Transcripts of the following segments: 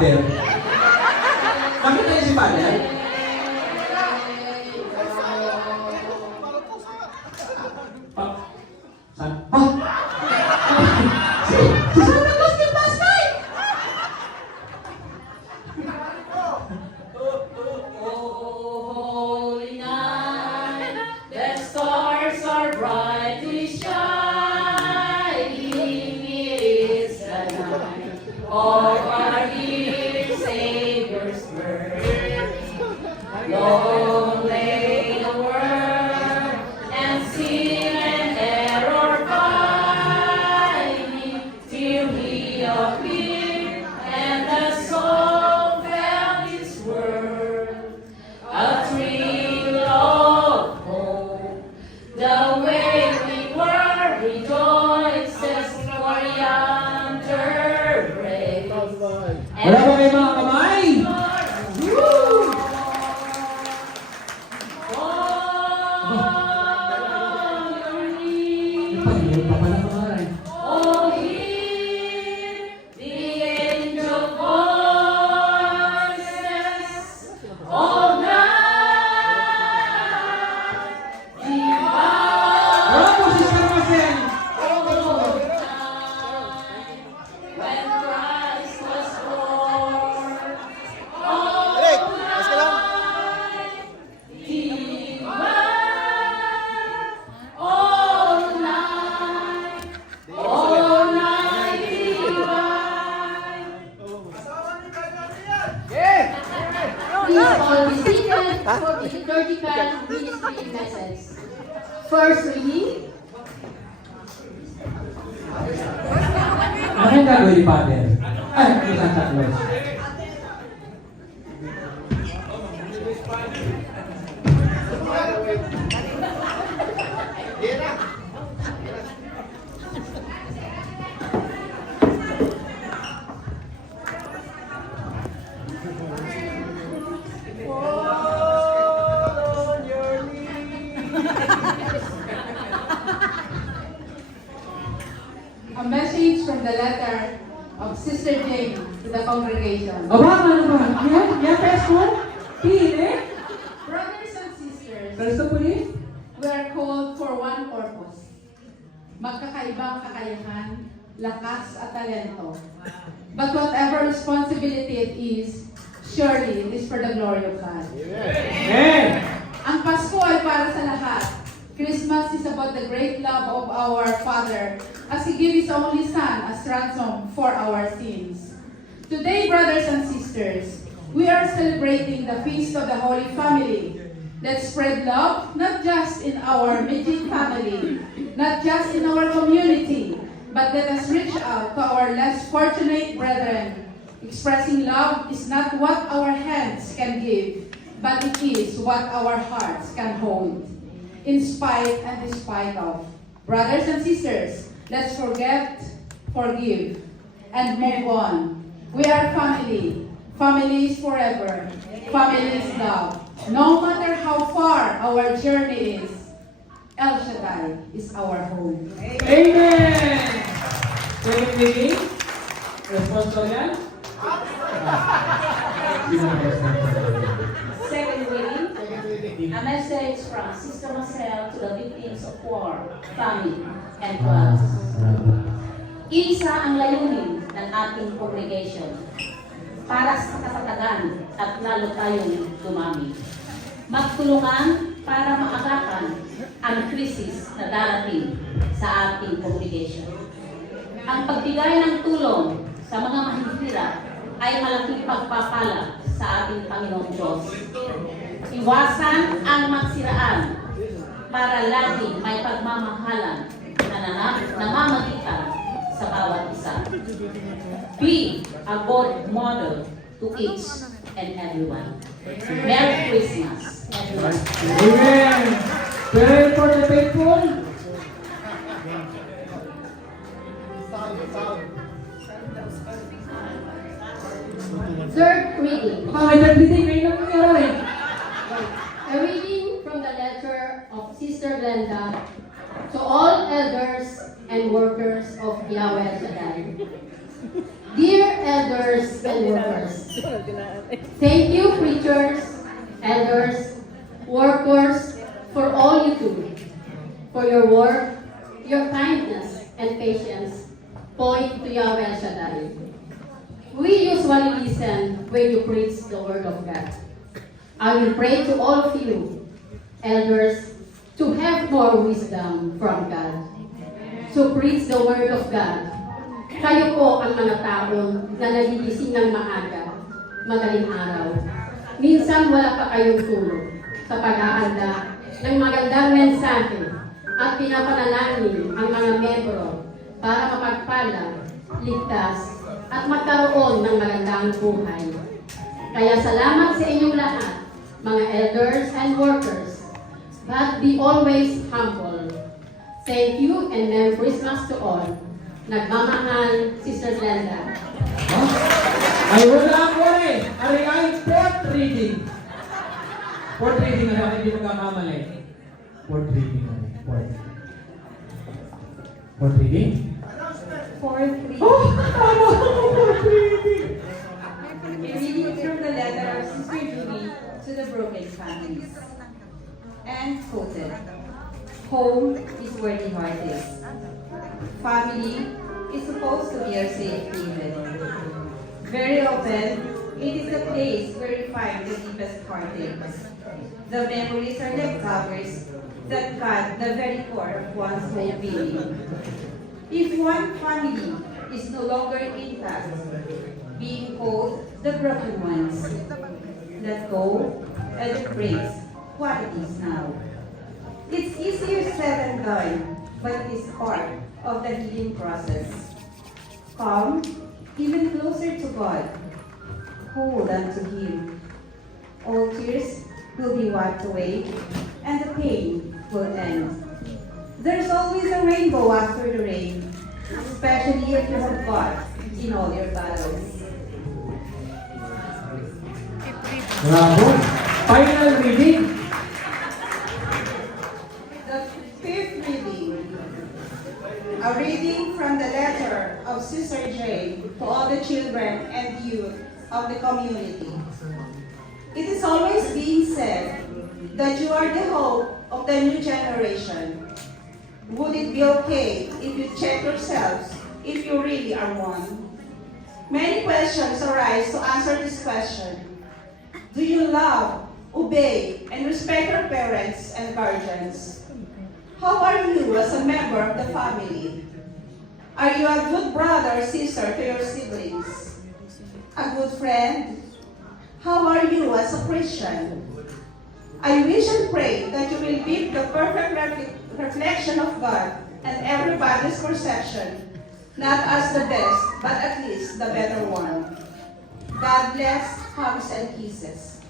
Father? Nakita niyo si Father? Saan? Si Santa Claus kay Pascal! Holy night, the stars are brightly shining. It is the night of our dear Savior's birth. Long lay the world, and sin and error fighting, till He appeared, and the soul felt His word. A thrill of hope, the wailing world rejoices for yonder praise. Wala ba kayo mga kamay? Woo! Pag-iwan pa pala kamay. Oh, hear the angel voices all night. Divine Bravo, Sister Marcel! when Christ was born. Eric, ayos ka lang? Divine all night divine. He is all seated for the liturgical ministry message. First reading, Ano yung gagawin ni Father? Ay, ni Santa Claus. A message from the letter of Sister Jane to the congregation. Aba, ano ba? Yan, peso? Pili? Brothers and sisters, Peso po ni? we are called for one purpose. Magkakaibang kakayahan, lakas at talento. But whatever responsibility it is, surely it is for the glory of God. Amen! Ang Pasko ay para sa lahat. Christmas is about the great love of our Father as He gave His only Son as ransom for our sins. Today, brothers and sisters, we are celebrating the Feast of the Holy Family. Let's spread love, not just in our immediate family, not just in our community, but let us reach out to our less fortunate brethren. Expressing love is not what our hands can give, but it is what our hearts can hold. In spite and despite of. Brothers and sisters, let's forget, forgive, and move on. We are family. Family is forever. Family is love. No matter how far our journey is, El Shaddai is our home. Amen! Second reading? Response ko yan? Second reading, a message from Sister Marcel to the victims of war, famine, and floods. Iisa ang layunin ng ating congregation para sa katatagan at lalo tayong dumami. Magtulungan para maagapan ang krisis na darating sa ating congregation. Ang pagbigay ng tulong sa mga mahihirap ay malaking pagpapala sa ating Panginoong Diyos. Iwasan ang magsiraan para laging may pagmamahalan na namamagitan sa bawat isa. Be a good model to each and everyone. Merry Christmas, everyone. Amen! Pray for the faithful. third reading. Bakit nagbiting ngayon ang nangyari? A reading from the letter of Sister Glenda to all elders and workers of Yahweh Shaddai. Dear elders and workers. Thank you, preachers, elders, workers, for all you do. For your work, your kindness, and patience point to Yahweh El Shaddai. We usually listen when you preach the word of God. I will pray to all of you, elders, to have more wisdom from God. To preach the word of God. Kayo po ang mga taong na nagigising ng maaga, madaling araw. Minsan wala pa kayong tulog sa paghahanda ng magandang mensahe at pinapanalangin ang mga membro para mapagpala, ligtas, at magkaroon ng magandang buhay. Kaya salamat sa inyong lahat, mga elders and workers, but be always humble. Thank you and Merry Christmas to all. Nagmamahal, Sister Glenda. Ay, wala ako eh. Ari ay fourth reading. Fourth reading na hindi magkakamali. Fourth reading na. Fourth reading? Fourth reading. Oh, tama! Fourth reading! A reading from the letter of Sister Julie to the broken families. And quoted, home is where the heart is. Family is supposed to be our safe haven. Very often, it is the place where we find the deepest heartaches. The memories are like covers that cut the very core of one's whole being. If one family is no longer intact, being called the broken ones, let go and embrace what it is now. It's easier said than done, but it is part of the healing process. Come even closer to God. Hold on to Him. All tears will be wiped away, and the pain will end. There's always a rainbow after the rain, especially if you have God in all your battles. Bravo! Final reading. The fifth reading. A reading from the letter of Sister Jane to all the children and youth of the community. It is always being said that you are the hope of the new generation. Would it be okay if you check yourselves if you really are one? Many questions arise to answer this question. Do you love, obey, and respect your parents and guardians? How are you as a member of the family? Are you a good brother or sister to your siblings? A good friend? How are you as a Christian? I wish and pray that you will be the perfect reflection of God and everybody's perception, not as the best, but at least the better one. God bless, hugs and kisses.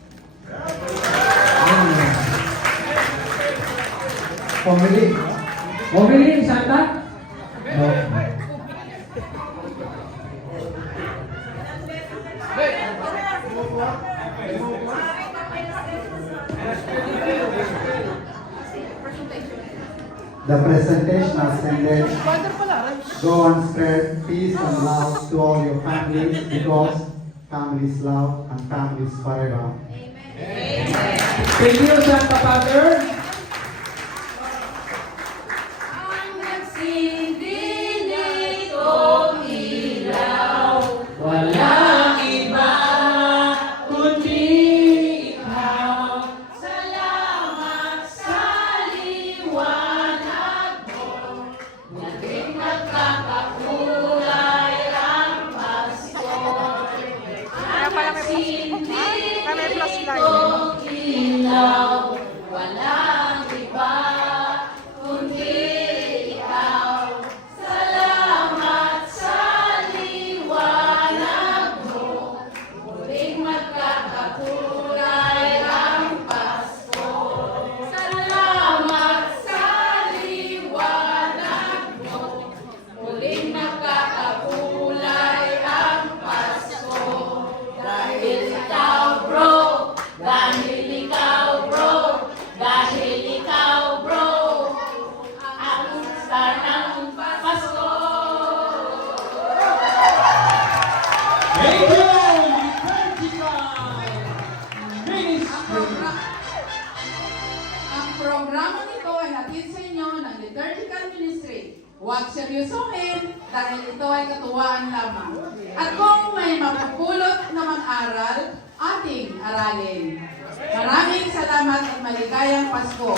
Pumili. Pumili, Santa? No. The presentation has ended. Go and spread peace and love to all your families, because families love and families forever. Thank you, Santa Father. Walang iba kundi ikaw. Salamat sa liwanag mo. Naging nagkakakulay ang Pasko. Ang nagsindi itong ilaw. Walang iba kundi ikaw. Salamat sa liwanag mo. Muling magkakakulay ang Pasko. Salamat sa liwanag mo. Muling magkakakulay ang Pasko. Dahil ikaw bro, Ang programa nito ay hatid sa inyo ng Liturgical Ministry. Huwag seryosohin dahil ito ay katuwaan lamang. At kung may mapupulot na mag-aral, ating aralin. Maraming salamat at maligayang Pasko.